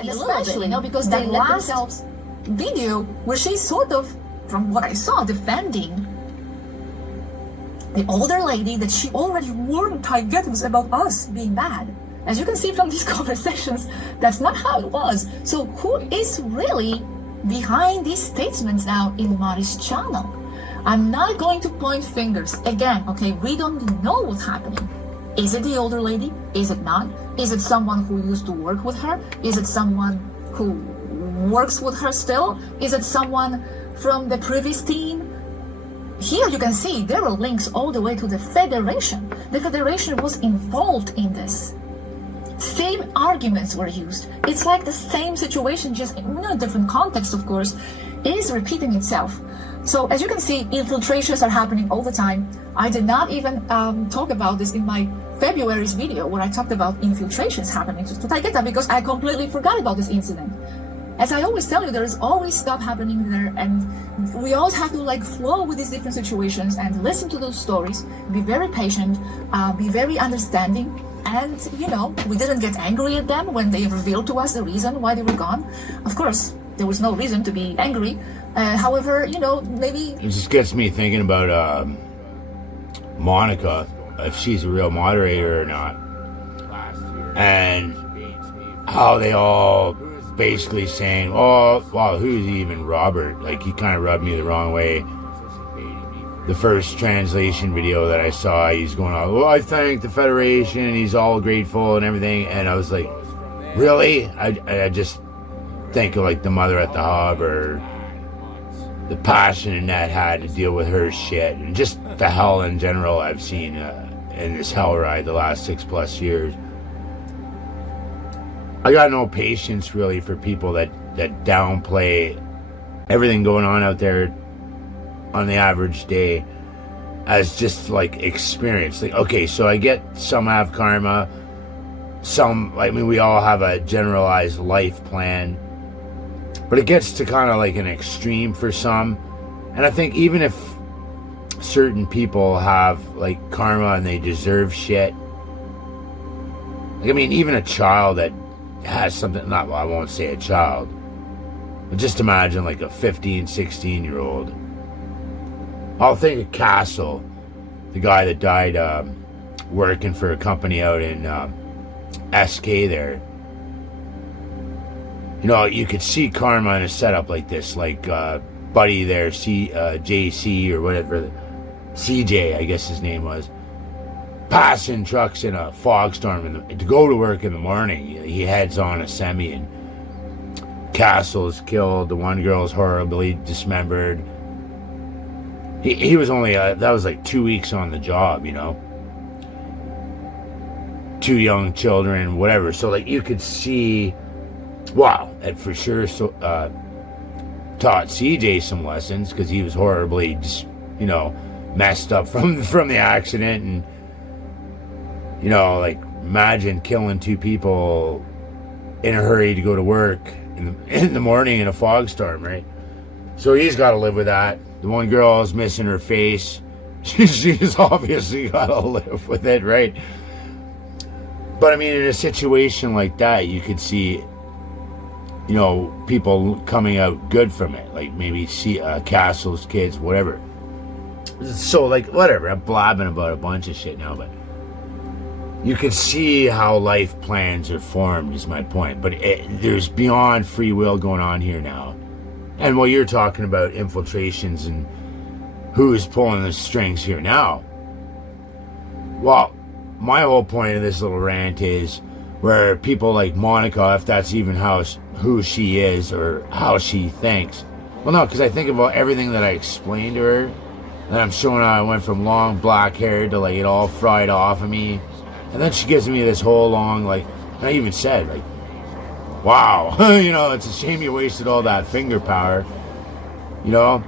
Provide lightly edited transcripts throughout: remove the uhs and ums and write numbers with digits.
and especially, because that they last themselves video where she's sort of, from what I saw, defending the older lady that she already warned targets about us being bad. As you can see from these conversations, that's not how it was. So who is really behind these statements now in Mari's channel? I'm not going to point fingers. Again, okay, we don't know what's happening. Is it the older lady? Is it not? Is it someone who used to work with her? Is it someone who works with her still? Is it someone from the previous team? Here you can see there are links all the way to the Federation. The Federation was involved in this. Same arguments were used. It's like the same situation, just in a different context, of course, is repeating itself. So as you can see, infiltrations are happening all the time. I did not even talk about this in my February's video where I talked about infiltrations happening to Taigeta because I completely forgot about this incident. As I always tell you, there is always stuff happening there, and we always have to like flow with these different situations and listen to those stories, be very patient, be very understanding. And, we didn't get angry at them when they revealed to us the reason why they were gone. Of course, there was no reason to be angry. However, maybe... It just gets me thinking about Monica, if she's a real moderator or not. And how they all basically saying, oh, wow, who's even Robert? Like, he kind of rubbed me the wrong way. The first translation video that I saw, he's going on, well, I thank the Federation, he's all grateful and everything, and I was like, really? I just think of like the mother at the hub, or the passion Annette had to deal with her shit, and just the hell in general I've seen in this hell ride the last 6+ years. I got no patience really for people that downplay everything going on out there on the average day as just like experience. Like, okay, so I get some have karma, some, we all have a generalized life plan, but it gets to kind of like an extreme for some. And I think even if certain people have like karma and they deserve shit, like, even a child that has something, I won't say a child, but just imagine like a 15, 16-year-old. I'll think of Castle, the guy that died working for a company out in SK there. You could see karma in a setup like this, like Buddy there, JC or whatever, CJ, I guess his name was, passing trucks in a fog storm to go to work in the morning. He heads on a semi, and Castle's killed. The one girl's horribly dismembered. He was only, that was like 2 weeks on the job, 2 young children, whatever. So, like, you could see, wow, it for sure taught CJ some lessons, because he was horribly, just, messed up from the accident. And, like, imagine killing 2 people in a hurry to go to work in the morning in a fog storm, right? So he's got to live with that. The one girl is missing her face. She's obviously got to live with it, right? But in a situation like that, you could see, people coming out good from it. Like maybe see Castle's kids, whatever. So, like, whatever. I'm blabbing about a bunch of shit now, but you can see how life plans are formed, is my point. But there's beyond free will going on here now. And what you're talking about, infiltrations and who's pulling the strings here now. Well, my whole point of this little rant is where people like Monica, if that's even who she is or how she thinks. Well, no, because I think about everything that I explained to her. And I'm showing how I went from long black hair to like it all fried off of me. And then she gives me this whole long, like, and I even said, like, wow, it's a shame you wasted all that finger power, No,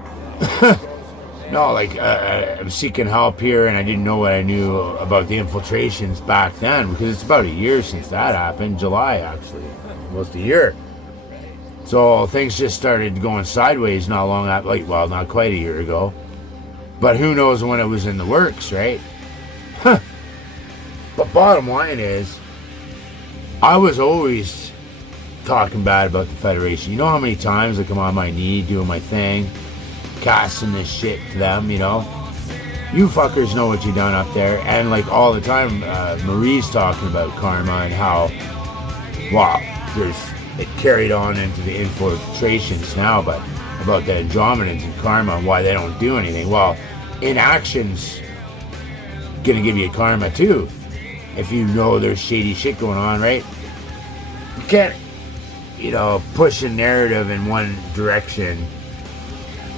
like, I'm seeking help here, and I didn't know what I knew about the infiltrations back then, because it's about a year since that happened, July, actually, almost a year. So things just started going sideways not long after, well, not quite a year ago, but who knows when it was in the works, right? But bottom line is, I was always talking bad about the Federation. You know how many times I come on my knee doing my thing, casting this shit to them, you know? You fuckers know what you done up there. And like all the time, Marie's talking about karma and how, wow, it carried on into the infiltrations now, but about the Andromedans and karma and why they don't do anything. Well, inaction's gonna give you karma too. If you know there's shady shit going on, right? You can't, push a narrative in one direction,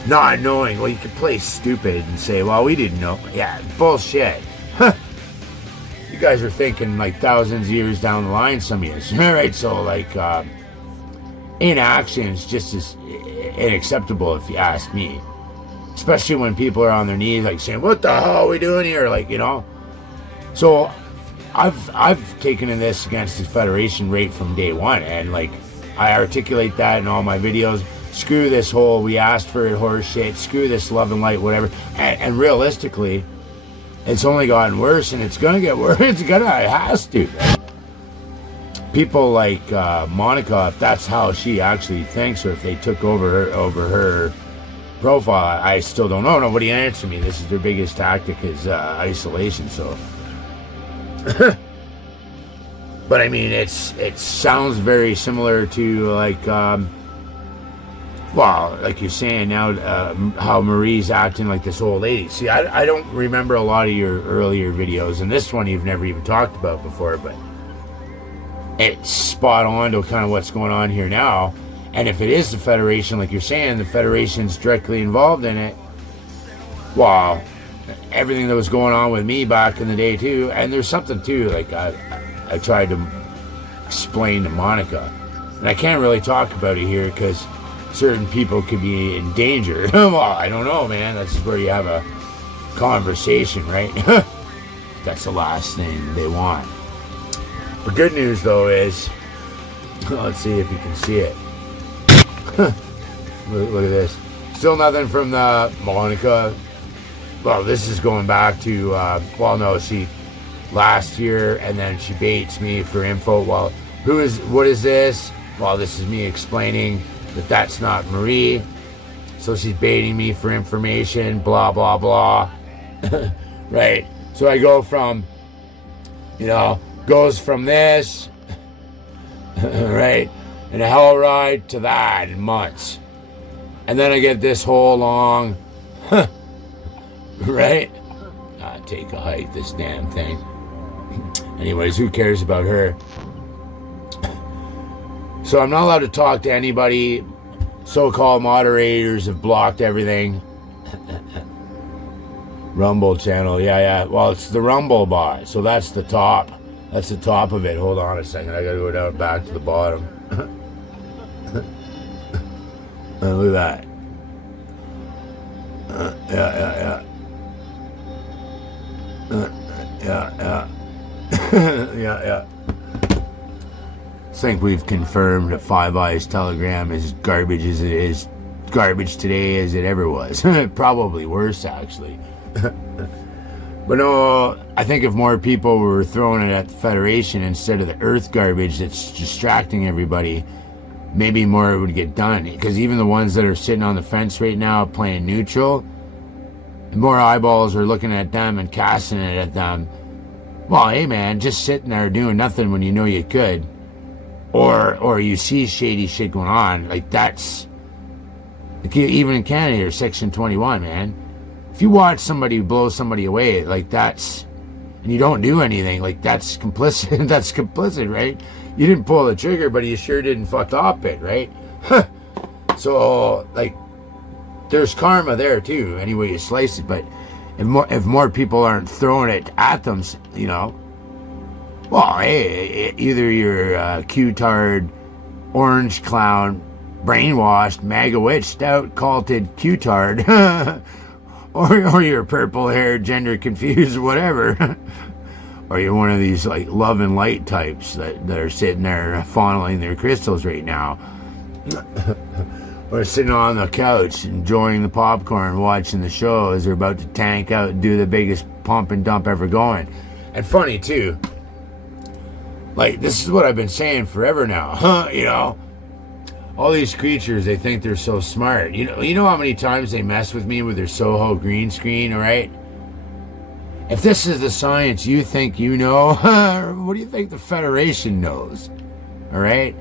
not knowing. Well, you can play stupid and say, well, we didn't know. Yeah, bullshit. You guys are thinking like thousands of years down the line, some years. Right? So, like, inaction is just as unacceptable, if you ask me. Especially when people are on their knees, like, saying, what the hell are we doing here? Like, So, I've taken in this against the Federation right from day one, and like I articulate that in all my videos. Screw this whole we asked for it horse shit, screw this love and light, whatever. And realistically, it's only gotten worse, and it's gonna get worse. It has to. People like Monica, if that's how she actually thinks, or if they took over her profile, I still don't know. Nobody answered me. This is their biggest tactic, is isolation. So. But I mean, it sounds very similar to like, like you're saying now, how Marie's acting like this old lady. See, I don't remember a lot of your earlier videos, and this one you've never even talked about before, but it's spot on to kind of what's going on here now. And if it is the Federation, like you're saying, the Federation's directly involved in it, well, everything that was going on with me back in the day too, and there's something too, like I tried to explain to Monica, and I can't really talk about it here because certain people could be in danger. Well, I don't know, man. That's where you have a conversation, right? That's the last thing they want. The good news though is, let's see if you can see it. Look at this. Still nothing from the Monica. Well, this is going back to, last year, and then she baits me for info. Well, what is this? Well, this is me explaining that that's not Marie. So she's baiting me for information, blah, blah, blah. Right? So I go from, goes from this, right, and a hell ride to that in months. And then I get this whole long, right? Take a hike, this damn thing. Anyways, who cares about her? So I'm not allowed to talk to anybody. So-called moderators have blocked everything. Rumble channel, yeah. Well, it's the Rumble bot, so that's the top. That's the top of it. Hold on a second, I gotta go down back to the bottom. Look at that. Yeah. Yeah. I think we've confirmed that Five Eyes Telegram is garbage as it is garbage today as it ever was. Probably worse, actually. But no, I think if more people were throwing it at the Federation instead of the Earth garbage that's distracting everybody, maybe more would get done. Because even the ones that are sitting on the fence right now playing neutral, more eyeballs are looking at them and casting it at them. Well, hey man, just sitting there doing nothing when you know you could, or you see shady shit going on, like that's, like even in Canada, or Section 21, man. If you watch somebody blow somebody away, like that's, and you don't do anything, like that's complicit. That's complicit, right? You didn't pull the trigger, but you sure didn't fuck off it, right? So, like, there's karma there too, any way you slice it. But if more people aren't throwing it at them, well, hey, either you're a Q-tard, orange clown, brainwashed, MAGA witched out, culted Q-tard, or you're purple-haired, gender confused, whatever. Or you're one of these like love and light types that are sitting there funneling their crystals right now. Or sitting on the couch enjoying the popcorn, watching the show as they're about to tank out and do the biggest pump and dump ever going. And funny too, Like, this is what I've been saying forever now, you know? All these creatures, they think they're so smart. You know how many times they mess with me with their Soho green screen, all right? If this is the science you think you know, what do you think the Federation knows? All right?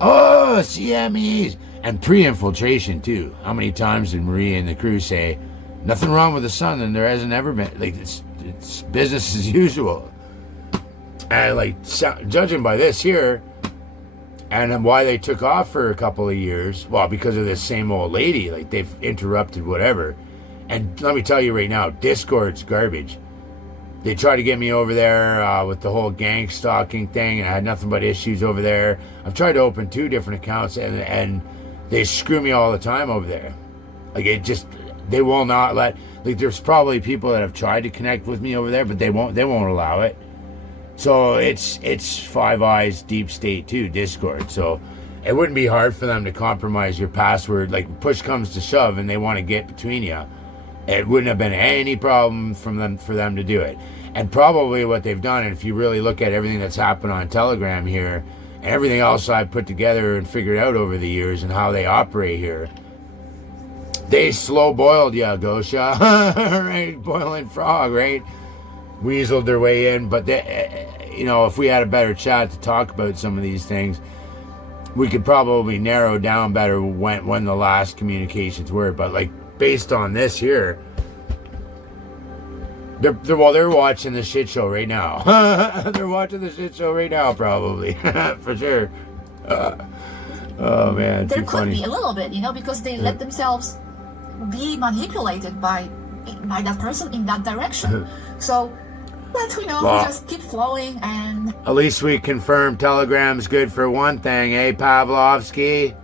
Oh, CMEs. And pre-infiltration, too. How many times did Maria and the crew say, nothing wrong with the sun, and there hasn't ever been? Like, it's business as usual. And, like, judging by this here, and why they took off for a couple of years, well, because of this same old lady. Like, they've interrupted whatever. And let me tell you right now, Discord's garbage. They tried to get me over there with the whole gang stalking thing, and I had nothing but issues over there. I've tried to open 2 different accounts, and they screw me all the time over there. Like, they will not let, like, there's probably people that have tried to connect with me over there, but they won't allow it. So it's Five Eyes Deep State too, Discord. So it wouldn't be hard for them to compromise your password. Like, push comes to shove and they want to get between you, it wouldn't have been any problem for them to do it. And probably what they've done, and if you really look at everything that's happened on Telegram here, and everything else I've put together and figured out over the years and how they operate here, they slow boiled ya, Gosia. Right? Boiling frog, right? Weaseled their way in. But they, you know, if we had a better chat to talk about some of these things, we could probably narrow down better when the last communications were. But, like, based on this here, they're watching the shit show right now. They're watching the shit show right now, probably. For sure. Oh man, there too could funny. be a little bit, you know, because they let themselves be manipulated by that person in that direction. So, but we know, we just keep flowing, and at least we confirmed Telegram's good for one thing, eh, Pavlovsky?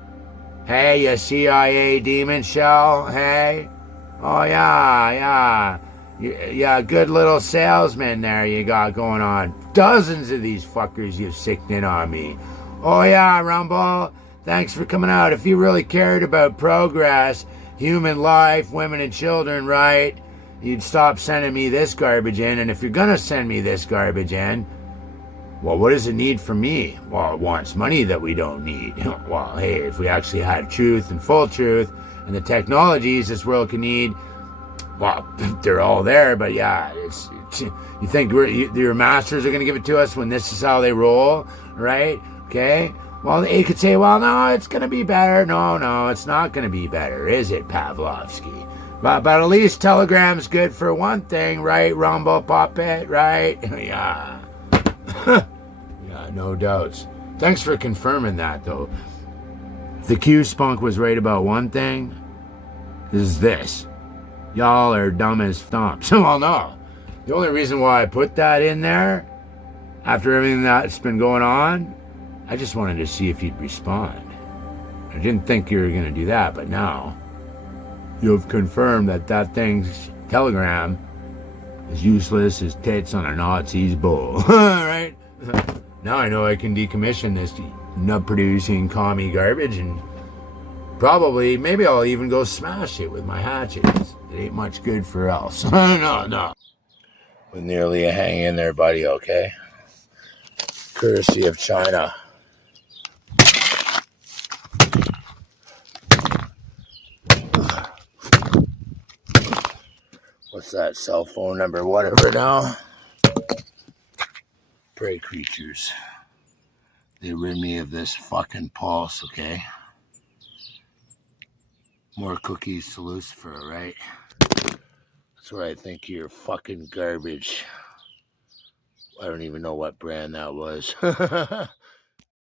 Hey, you CIA demon shell, hey? Oh, yeah. Yeah, good little salesman there you got going on. Dozens of these fuckers you've sicked in on me. Oh, yeah, Rumble. Thanks for coming out. If you really cared about progress, human life, women and children, right, you'd stop sending me this garbage in. And if you're going to send me this garbage in, well, what does it need from me? Well, it wants money that we don't need. Well, hey, if we actually had truth and full truth and the technologies this world can need, well, they're all there. But yeah, you think your masters are going to give it to us when this is how they roll, right? Okay. Well, they could say, well, no, it's going to be better. No, it's not going to be better, is it, Pavlovsky? But at least Telegram's good for one thing, right, Rumble Puppet, right? Yeah. Yeah, no doubts. Thanks for confirming that, though. If the Q-Spunk was right about one thing, is this. Y'all are dumb as stumps. Well, no. The only reason why I put that in there, after everything that's been going on, I just wanted to see if you'd respond. I didn't think you were going to do that, but now you've confirmed that thing's Telegram is useless as tits on a Nazi's bull. Right? Now I know I can decommission this nub-producing commie garbage, and probably, maybe I'll even go smash it with my hatchets. It ain't much good for else. No. With nearly a hang in there, buddy, okay? Courtesy of China. What's that cell phone number? Whatever now. Prey creatures. They rid me of this fucking pulse, okay? More cookies to Lucifer, right? That's where I think you're fucking garbage. I don't even know what brand that was.